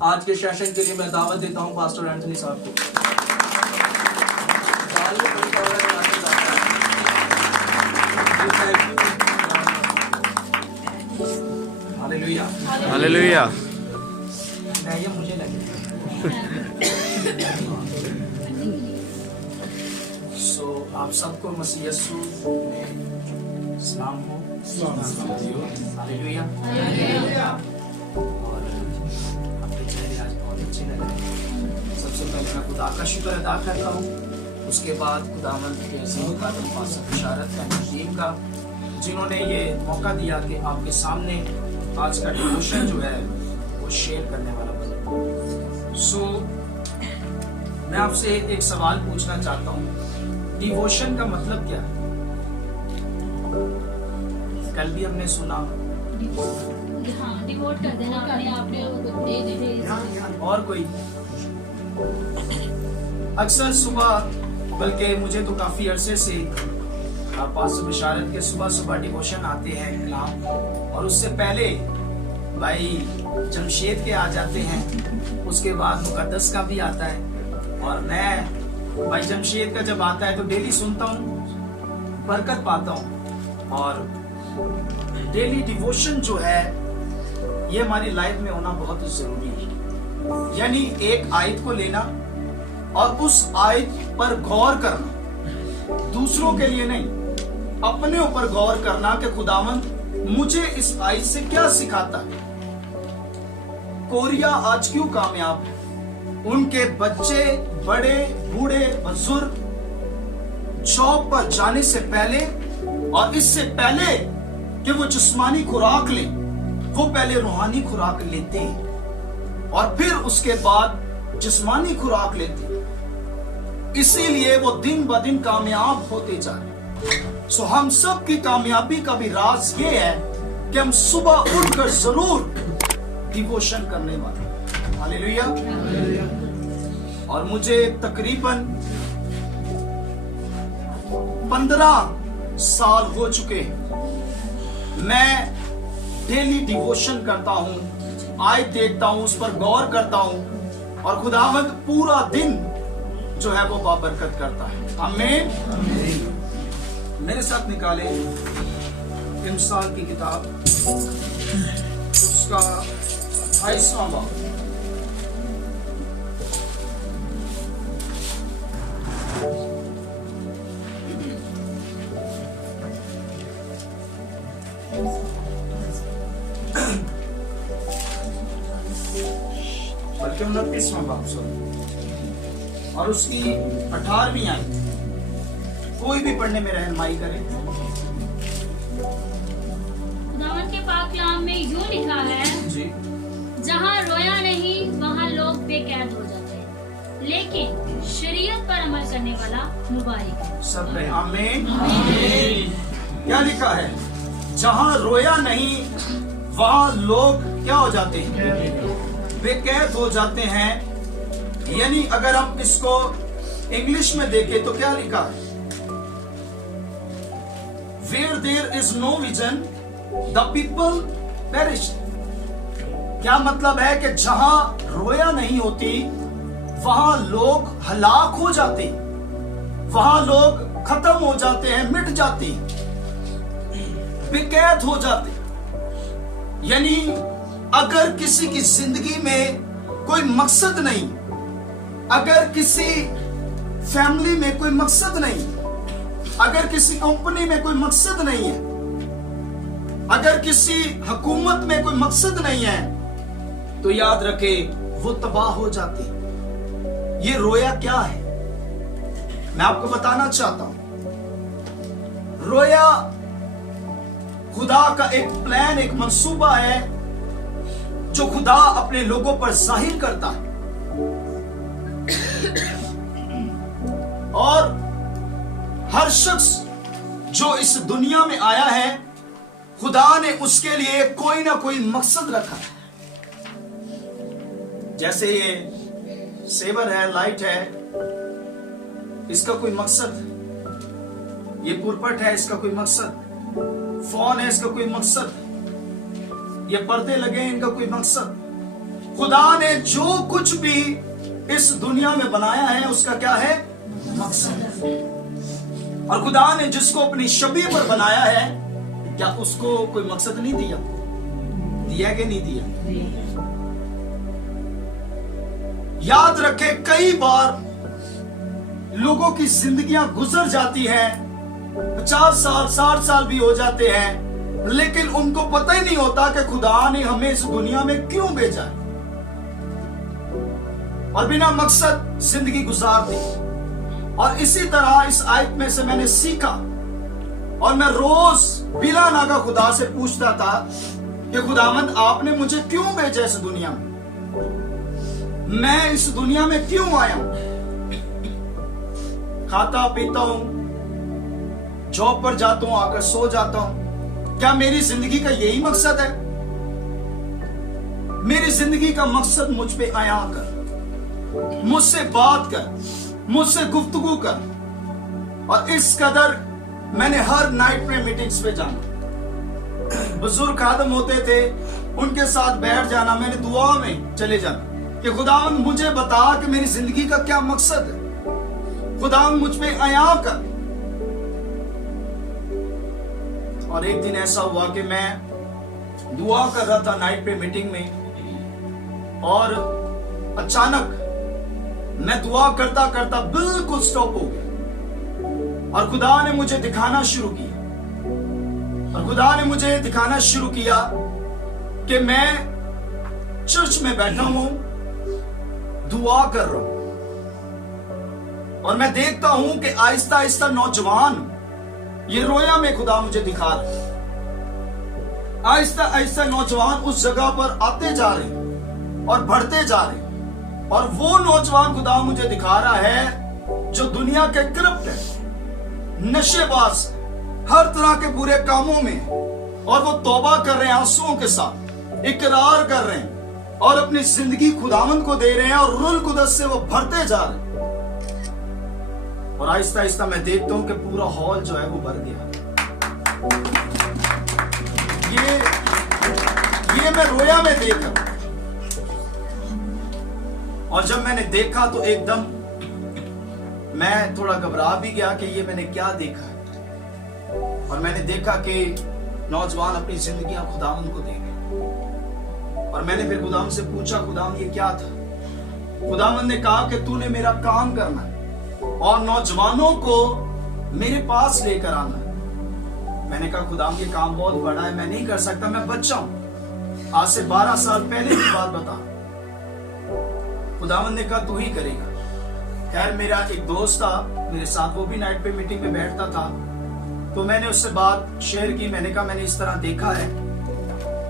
آج کے سیشن کے لیے میں دعوت دیتا ہوں پاسٹر اینتھنی صاحب کو. ہاللویا. مجھے لگے سو آپ سب کو مسیح یسوع میں سلام ہو. ہاللویا. اور آپ کے چہرے آج بہت اچھے لگ رہے ہیں. سب سے پہلے میں خدا کا شکر ادا کرتا ہوں. اس کے بعد خداوند کے عظیم خادم پاسٹر بشارت ٹیم کا جنہوں نے یہ موقع دیا کہ آپ کے سامنے آج کا ڈیووشن جو ہے وہ شیئر کرنے والا بنا. سو میں آپ سے ایک سوال پوچھنا چاہتا ہوں, ڈیووشن کا مطلب کیا ہے؟ کل بھی ہم نے سنا اور کوئی اکثر صبح, بلکہ مجھے تو کافی عرصے سے پاسٹر بشارت کے صبح ڈیووشن آتے ہیں کلام, اور اس سے پہلے بھائی جمشید کے آ جاتے ہیں, اس کے بعد مقدس کا بھی آتا ہے, اور میں بھائی جمشید کا جب آتا ہے تو ڈیلی سنتا ہوں, برکت پاتا ہوں. اور ڈیلی ڈیووشن جو ہے یہ ہماری لائف میں ہونا بہت ضروری ہے. یعنی ایک آیت کو لینا اور اس آیت پر غور کرنا, دوسروں کے لیے نہیں, اپنے اوپر غور کرنا کہ خداوند مجھے اس آیت سے کیا سکھاتا ہے. کوریا آج کیوں کامیاب ہے؟ ان کے بچے, بڑے, بوڑھے, بزرگ جاب پر جانے سے پہلے اور اس سے پہلے کہ وہ جسمانی خوراک لیں, وہ پہلے روحانی خوراک لیتے ہیں اور پھر اس کے بعد جسمانی خوراک لیتے ہیں. اسی لیے وہ دن بہ دن کامیاب ہوتے جا رہے ہیں. سو ہم سب کی کامیابی کا بھی راز یہ ہے کہ ہم صبح اٹھ کر ضرور ڈیووشن کرنے والے ہیں. ہاللویا. اور مجھے تقریباً 15 سال ہو چکے ہیں میں ڈیلی ڈیووشن کرتا ہوں, آیت دیکھتا ہوں, اس پر غور کرتا ہوں, اور خداوند پورا دن جو ہے وہ بابرکت کرتا ہے. آمین. میرے ساتھ نکالے امثال کی کتاب, اس کا 28واں باب. بلکہ 29واں باب اور اس کی 18ویں آیت. کوئی بھی پڑھنے میں رہنمائی کرے. خداوند کے پاک کلام میں یوں لکھا ہے, جی, جہاں رویا نہیں وہاں لوگ بے قید ہو جاتے ہیں, لیکن شریعت پر عمل کرنے والا مبارک ہے. سب کہیں آمین. کیا لکھا ہے؟ جہاں رویا نہیں وہاں لوگ کیا ہو جاتے ہیں؟ بے قید ہو جاتے ہیں. یعنی اگر ہم اس کو انگلش میں دیکھیں تو کیا لکھا ہے؟ Where there is no vision, the people perish. کیا مطلب ہے کہ جہاں رویا نہیں ہوتی وہاں لوگ ہلاک ہو جاتے, وہاں لوگ ختم ہو جاتے ہیں, مٹ جاتے ہیں, بے قید ہو جاتے. یعنی اگر کسی کی زندگی میں کوئی مقصد نہیں, اگر کسی فیملی میں کوئی مقصد نہیں, اگر کسی کمپنی میں کوئی مقصد نہیں ہے, اگر کسی حکومت میں کوئی مقصد نہیں ہے, تو یاد رکھے وہ تباہ ہو جاتے. یہ رویا کیا ہے میں آپ کو بتانا چاہتا ہوں. رویا خدا کا ایک پلان, ایک منصوبہ ہے جو خدا اپنے لوگوں پر ظاہر کرتا ہے. اور ہر شخص جو اس دنیا میں آیا ہے خدا نے اس کے لیے کوئی نہ کوئی مقصد رکھا ہے. جیسے یہ سیور ہے, لائٹ ہے, اس کا کوئی مقصد, یہ پورپٹ ہے, اس کا کوئی مقصد, फोन है, इसका कोई मकसद है। ये पर्दे लगे हैं, इनका कोई मकसद। खुदा ने जो कुछ भी इस दुनिया में बनाया है उसका क्या है? मकसद। और खुदा ने जिसको अपनी छवि पर बनाया है, क्या उसको कोई मकसद नहीं दिया? दिया कि नहीं दिया? याद रखे, कई बार लोगों की जिंदगियां गुजर जाती हैं, 50 साल 60 साल भी हो जाते हैं, लेकिन उनको पता ही नहीं होता कि खुदा ने हमें इस दुनिया में क्यों भेजा है, और बिना मकसद जिंदगी गुजार दी। और इसी तरह इस आयत में से मैंने सीखा, और मैं रोज बिला नागा खुदा से पूछता था कि खुदावंद आपने मुझे क्यों भेजा इस दुनिया में, मैं इस दुनिया में क्यों आया हूं? खाता पीता हूं, जॉब पर जाता हूं, आकर सो जाता हूं, क्या मेरी जिंदगी का यही मकसद है? मेरी जिंदगी का मकसद मुझ पे आया कर, मुझसे बात कर, मुझसे गुफ्तगू कर। और इस कदर मैंने हर नाइट में मीटिंग्स पे जाना, बुजुर्ग खादम होते थे, उनके साथ बैठ जाना, मैंने दुआ में चले जाना कि खुदावंद मुझे बता कि मेरी जिंदगी का क्या मकसद है, खुदावंद मुझ पे आया कर। और एक दिन ऐसा हुआ कि मैं दुआ कर रहा था नाइट पे मीटिंग में, और अचानक मैं दुआ करता करता बिल्कुल स्टॉप हो गया, और खुदा ने मुझे दिखाना शुरू किया, और खुदा ने मुझे दिखाना शुरू किया कि मैं चर्च में बैठा हूं, दुआ कर रहा हूं, और मैं देखता हूं कि आहिस्ता आहिस्ता नौजवान ये रोया में खुदा मुझे दिखा रहा है, आहिस्ता आहिस्ता नौजवान उस जगह पर आते जा रहे हैं और बढ़ते जा रहे हैं। और वो नौजवान खुदा मुझे दिखा रहा है जो दुनिया के करप्ट है, नशेबाज, हर तरह के बुरे कामों में, और वो तौबा कर रहे हैं, आंसुओं के साथ इकरार कर रहे हैं और अपनी जिंदगी खुदावंद को दे रहे हैं, और रूह कुदस से वो भरते जा रहे हैं। और आहिस्ता आहिस्ता मैं देखता हूं कि पूरा हॉल जो है वो भर गया। ये मैं रोया में देखा, और जब मैंने देखा तो एकदम मैं थोड़ा घबरा भी गया कि ये मैंने क्या देखा है। और मैंने देखा कि नौजवान अपनी जिंदगियां खुदावंद को दे गए, और मैंने फिर खुदावंद से पूछा, खुदावंद ये क्या था? खुदावंद ने कहा कि तूने मेरा काम करना है और नौजवानों को मेरे पास लेकर आना है। मैंने कहा खुदावंद ये काम बहुत बड़ा है, मैं नहीं कर सकता, मैं बच्चा हूं, आज से 12 साल पहले की बात बता। खुदावंद ने कहा तू ही करेगा। खैर मेरा एक दोस्त था मेरे साथ, वो भी नाइट पे मीटिंग में बैठता था, तो मैंने उससे बात शेयर की, मैंने कहा मैंने इस तरह देखा है।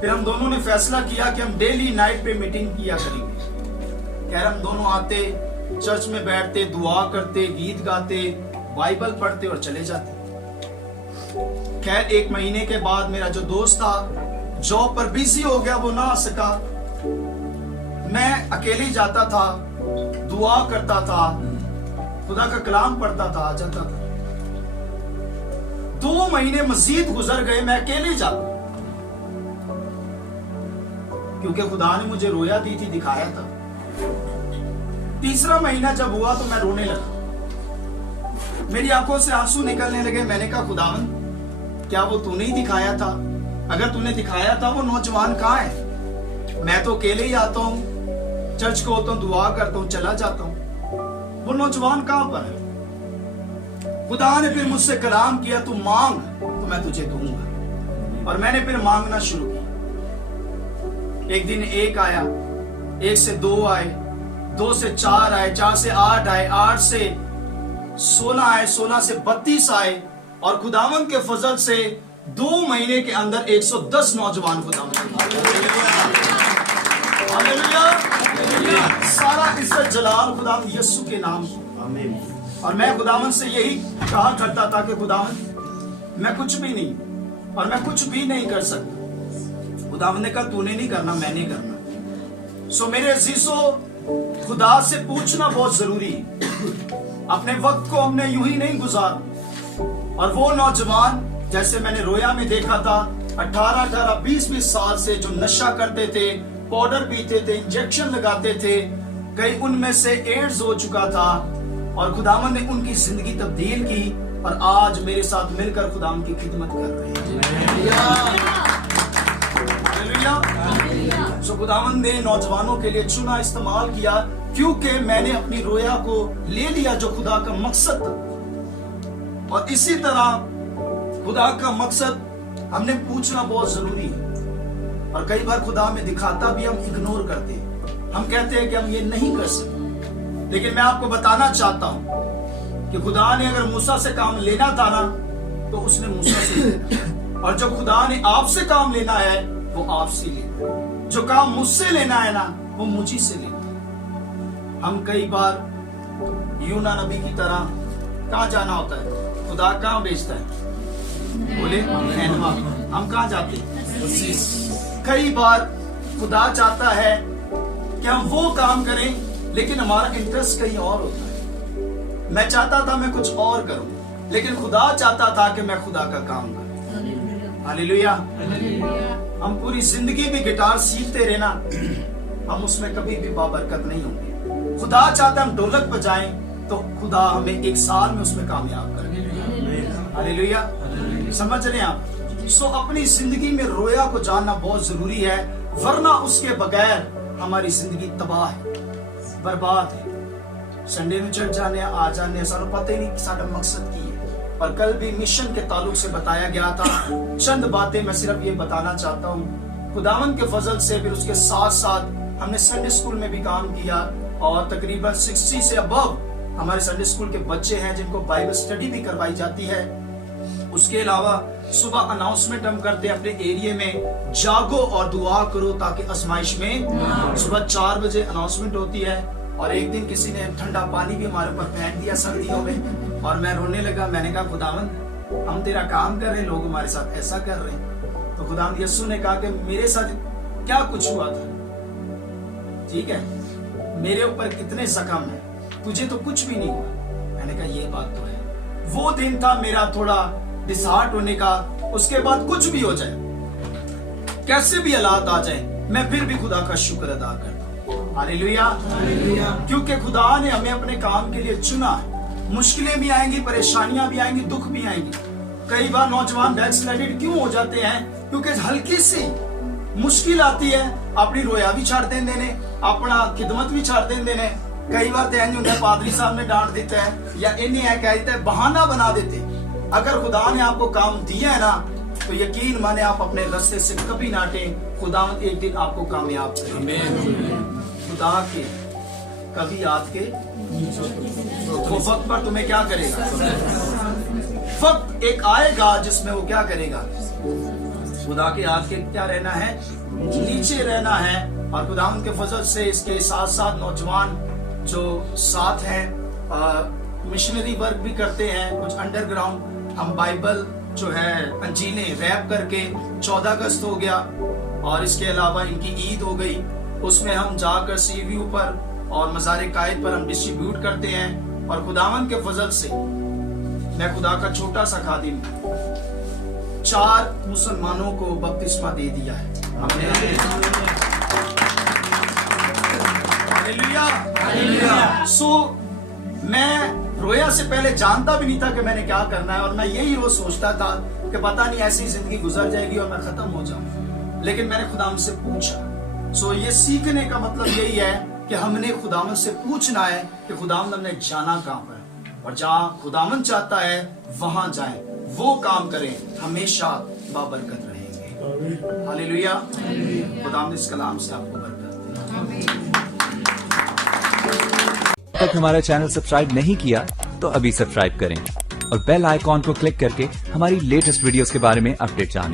फिर हम दोनों ने फैसला किया कि हम डेली नाइट पे मीटिंग किया करेंगे। खैर हम दोनों आते, चर्च में बैठते, दुआ करते, गीत गाते, बाइबल पढ़ते और चले जाते। खैर 1 महीने के बाद मेरा जो दोस्त था जॉब पर बिजी हो गया, वो ना आ सका। मैं अकेले जाता था, दुआ करता था, खुदा का कलाम पढ़ता था, आ जाता था। 2 महीने मजीद गुजर गए, मैं अकेले जाता, क्योंकि खुदा ने मुझे रोया दी थी, दिखाया था। 3रा महीना जब हुआ तो मैं रोने लगा, मेरी आंखों से आंसू निकलने लगे। मैंने कहा खुदावंद क्या वो तूने ही दिखाया था? अगर तूने दिखाया था वो नौजवान कहाँ है? मैं तो अकेले ही आता हूँ, चर्च को होता हूँ, दुआ करता हूँ, चला जाता हूँ, वो नौजवान कहाँ पर है? खुदा ने फिर मुझसे कलाम किया, तू मांग तो मैं तुझे दूंगा। और मैंने फिर मांगना शुरू किया। एक दिन 1 आया, 1 से 2 आए, 2 से 4 आए, 4 से 8 आए, 8 से 16 आए, 16 से 32 आए, और खुदावंद के फजल से 2 महीने के अंदर 110 नौजवान खुदावंद। सारा इज्जत जलाल खुदावंद यीशु के नाम। आमीन। और मैं खुदावंद से यही कहा करता था कि खुदावंद मैं कुछ भी नहीं, और मैं कुछ भी नहीं कर सकता। खुदावंद ने कहा तूने नहीं करना, मैं नहीं करना। सो मेरे अजीजों, खुदा से पूछना बहुत जरूरी है। अपने वक्त को हमने यूं ही नहीं गुजारा। और वो नौजवान जैसे मैंने रोया में देखा था 18, 20 साल से जो नशा करते थे, पाउडर पीते थे, इंजेक्शन लगाते थे, कई उनमें से एड्स हो चुका था और खुदावंद ने उनकी जिंदगी तब्दील की और आज मेरे साथ मिलकर खुदावंद की खिदमत कर रहे हैं। हालेलुया। सो खुदावंद ने नौजवानों के लिए चुना, इस्तेमाल किया, क्योंकि मैंने अपनी रोया को ले लिया जो खुदा का मकसद था। और इसी तरह खुदा का मकसद हमने पूछना बहुत जरूरी है। और कई बार खुदा में दिखाता भी हम इग्नोर करते हैं, हम कहते हैं कि हम ये नहीं कर सकते। लेकिन मैं आपको बताना चाहता हूं कि खुदा ने अगर मूसा से काम लेना था ना, तो उसने मूसा से लेना, और जो खुदा ने आपसे काम लेना है वो आपसे लेना, जो काम मुझसे लेना है ना वो मुझी से लेना। हम कई बार यूना नबी की तरह कहाँ जाना होता है, खुदा कहाँ भेजता है, बोले नैनवा, हम कहाँ जाते हैं। कई बार खुदा चाहता है कि हम वो काम करें, लेकिन हमारा इंटरेस्ट कहीं और होता है। मैं चाहता था मैं कुछ और करूं, लेकिन खुदा चाहता था कि मैं खुदा का काम करूं। हालेलुया। हम पूरी जिंदगी भी गिटार सीखते रहना, हम उसमें कभी भी बाबरकत नहीं होंगे। खुदा चाहता हम ढोलक बजाएं, तो खुदा हमें 1 साल में उसमें कामयाब करेगा। हालेलुया। समझ रहे हैं आप? सो अपनी जिंदगी में रोया को जानना बहुत जरूरी है, वरना उसके बगैर हमारी जिंदगी तबाह है, बर्बाद है। संडे में चढ़ जाने आ जाने सारा पता ही नहीं साਡਾ मकसद की है। और कल भी मिशन के ताल्लुक से बताया गया था। चंद बातें मैं सिर्फ ये बताना चाहता हूँ। खुदावंद के फजल से फिर उसके साथ साथ हमने संडे स्कूल में भी काम किया, और तकरीबन 60 से अबव हमारे संडे स्कूल के बच्चे हैं जिनको बाइबल स्टडी भी करवाई जाती है। उसके अलावा सुबह अनाउंसमेंट हम करते हैं अपने एरिया में, जागो और दुआ करो ताकि आजमाइश में। सुबह 4 बजे अनाउंसमेंट होती है, और एक दिन किसी ने ठंडा पानी भी हमारे ऊपर फेंक दिया सर्दियों में, और मैं रोने लगा। मैंने कहा खुदावंद हम तेरा काम कर रहे हैं, लोग हमारे साथ ऐसा कर रहे हैं। तो खुदावंद यीशु ने कहा कि मेरे साथ क्या कुछ हुआ था, ठीक है, मेरे ऊपर कितने जख्म है, तुझे तो कुछ भी नहीं हुआ। मैंने कहा ये बात तो है। वो दिन था मेरा थोड़ा डिसहार्ट होने का। उसके बाद कुछ भी हो जाए, कैसे भी हालात आ जाए, मैं फिर भी खुदा का शुक्र अदा करता हूं। हालेलुया। क्योंकि खुदा ने हमें अपने काम के लिए चुना है। मुश्किलें भी आएंगी, परेशानियां भी आएंगी, दुख भी आएंगी। कई बार नौजवान बैकस्लाइडेड क्यों हो जाते हैं? क्योंकि हल्की सी मुश्किल आती है, अपनी रोया भी छाड़ देने, अपना खिदमत भी छाड़ देने। कई बार तो इंज होता पादरी साहब ने डांट देता है, या इन्हें कह देता है, बहाना बना देते। अगर खुदा ने आपको काम दिया है ना, तो यकीन माने आप अपने रास्ते से कभी ना हटें। खुदावंद एक दिन आपको कामयाब करेगा। खुदा के कभी आपके वो वक्त पर तुम्हें क्या करेगा? वक्त एक आएगा जिसमें वो क्या करेगा? खुदा के हाथ के क्या रहना है? नीचे रहना है। और खुदावंद के फजल से इसके साथ साथ नौजवान जो साथ हैं मिशनरी वर्क भी करते हैं, कुछ अंडरग्राउंड। हम बाइबल जो है अंजीलें रैप करके 14 अगस्त हो गया, और इसके अलावा इनकी ईद हो गई, उसमें हम जाकर सीवीयू पर और मज़ार कायद पर हम डिस्ट्रीब्यूट करते हैं। और खुदावंद के फजल से मैं खुदा का छोटा सा खादिम 4 मुसलमानों को बपतिस्मा दे दिया है हमने। हालेलुया। सो मैं रोया से पहले जानता भी नहीं था कि मैंने क्या करना है, और मैं यही रोज सोचता था कि पता नहीं ऐसी जिंदगी गुजर जाएगी और मैं खत्म हो जाऊं। लेकिन मैंने खुदावंद से पूछा। सो ये सीखने का मतलब यही है कि हमने खुदावंद से पूछना है कि खुदावंद हमने जाना कहां पर, और जहां खुदावंद चाहता है वहां जाएं, वो काम करें, हमेशा बाबरकत रहेंगे। हालेलुया। खुदावंद इस कलाम से आपको बरकत दे। अब तक हमारा चैनल सब्सक्राइब नहीं किया तो अभी सब्सक्राइब करें और बेल आइकॉन को क्लिक करके हमारी लेटेस्ट वीडियोस के बारे में अपडेट जानें।